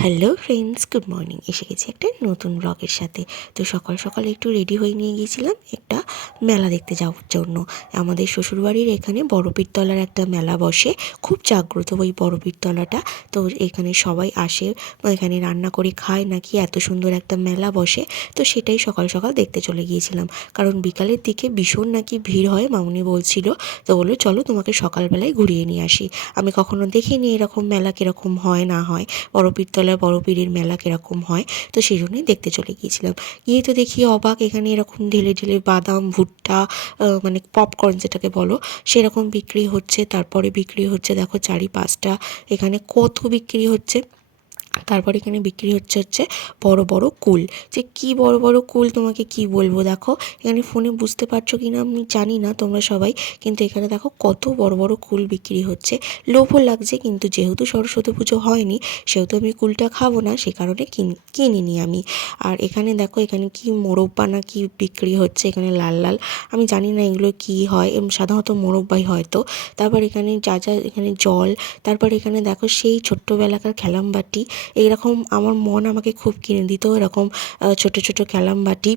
Hello friends, good morning. এসে গেছি একটা নতুন ব্লগের সাথে। তো সকাল সকাল একটু রেডি হয়ে নিয়ে গিয়েছিলাম একটা মেলা দেখতে যাওয়ার জন্য। আমাদের শ্বশুরবাড়ির এখানে বড়পীরতলার একটা মেলা বসে, খুব জাগ্রত ওই বড়পীরতলাটা। তো এখানে সবাই আসে, এখানে রান্না করে খায়, নাকি এত সুন্দর একটা মেলা বসে। তো সেটাই সকাল সকাল দেখতে চলে গিয়েছিলাম, কারণ বিকালের দিকে ভীষণ নাকি ভিড় হয় মামুনি বলছিল। তো বললো চলো তোমাকে সকালবেলায় ঘুরিয়ে নিয়ে আসি। আমি কখনো দেখিনি এরকম মেলা কীরকম হয় না হয়, বড়পীরতলার বড় পীরের মেলা কীরকম হয়। তো সেই জন্যই দেখতে চলে গিয়েছিলাম। গিয়ে তো দেখি অবাক, এখানে এরকম ঢেলে ঢেলে বাদাম, ভুট্টা, মানে পপকর্ন যেটাকে বলো, সেরকম বিক্রি হচ্ছে। তারপরে বিক্রি হচ্ছে দেখো চারি পাঁচটা, এখানে কত বিক্রি হচ্ছে। তারপর এখানে বিক্রি হচ্ছে বড় বড় কুল। যে কি বড় বড় কুল তোমাকে কি বলবো। দেখো এখানে ফোনে বুঝতে পারছো কি না আমি জানি না তোমরা সবাই, কিন্তু এখানে দেখো কত বড় বড় কুল বিক্রি হচ্ছে। লোভও লাগছে, কিন্তু যেহেতু সরস্বতী পুজো হয়নি সেহেতু আমি কুলটা খাবো না, সে কারণে কিনিনি আমি। আর এখানে দেখো এখানে কি মোরব্বা না কি বিক্রি হচ্ছে, এখানে লাল লাল, আমি জানি না এগুলো কি হয়, সাধারণত মোরব্বাই হয়তো। তারপর এখানে যা যা, এখানে জল, তারপর এখানে দেখো সেই ছোট্টবেলাকার খেলামবাটি। এইরকম আমার মন আমাকে খুব কিনে দিত এরকম ছোট ছোট খেলনাবাটি,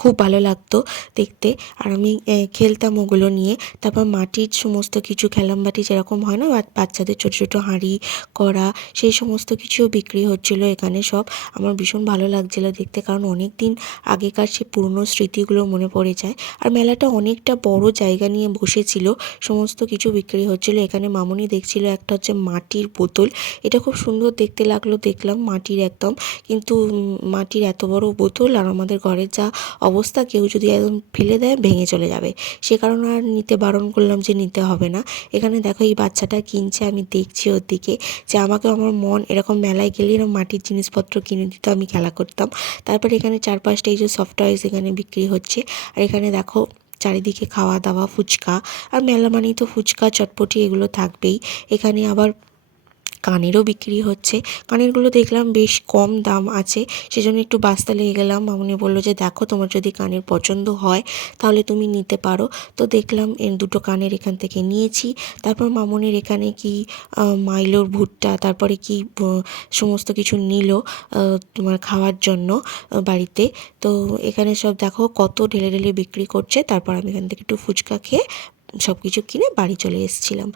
খুব ভালো লাগতো দেখতে। আর আমি খেলতাম ওগুলো নিয়ে। তারপর মাটির সমস্ত কিছু খেলনাবাটি যেরকম হয় না, বাচ্চাদের ছোটো ছোটো হাঁড়ি কড়া, সেই সমস্ত কিছুও বিক্রি হচ্ছিলো এখানে সব। আমার ভীষণ ভালো লাগছিলো দেখতে, কারণ অনেক দিন আগেকার সে পুরনো স্মৃতিগুলো মনে পড়ে যায়। আর মেলাটা অনেকটা বড় জায়গা নিয়ে বসেছিল, সমস্ত কিছু বিক্রি হচ্ছিলো। এখানে মামুনি দেখছিল একটা হচ্ছে মাটির বোতল, এটা খুব সুন্দর দেখতে লাগলো, দেখলাম মাটির একদম, কিন্তু মাটির এত বড় বোতল, আর আমাদের ঘরের যা অবস্থা, কেউ যদি একদম ফেলে দেয় ভেঙে চলে যাবে, সে কারণে আর নিতে বারণ করলাম যে নিতে হবে না। এখানে দেখো এই বাচ্চাটা কিনছে, আমি দেখছি ওর দিকে, যে আমাকে আমার মন এরকম মেলায় গেলে এরকম মাটির জিনিসপত্র কিনে দিত, আমি খেলা করতাম। তারপর এখানে চার পাঁচটা এই যে সফট টয়েস এখানে বিক্রি হচ্ছে। আর এখানে দেখো চারিদিকে খাওয়া দাওয়া, ফুচকা, আর মেলা মানেই তো ফুচকা চটপটি এগুলো থাকবেই। এখানে আবার কানেরও বিক্রি হচ্ছে। কানেরগুলো দেখলাম বেশ কম দাম আছে, সেজন্য একটু বাস্তা লেগে গেলাম। মামুনি বললো যে দেখো তোমার যদি কানের পছন্দ হয় তাহলে তুমি নিতে পারো। তো দেখলাম দুটো কানের এখান থেকে নিয়েছি। তারপর মামুনির এখানে কি মাইলোর ভুট্টা, তারপরে কি সমস্ত কিছু নিল তোমার খাওয়ার জন্য বাড়িতে। তো এখানে সব দেখো কত ঢেলে ঢেলে বিক্রি করছে। তারপর আমি এখান থেকে একটু ফুচকা খেয়ে সব কিছু কিনে বাড়ি চলে এসেছিলাম।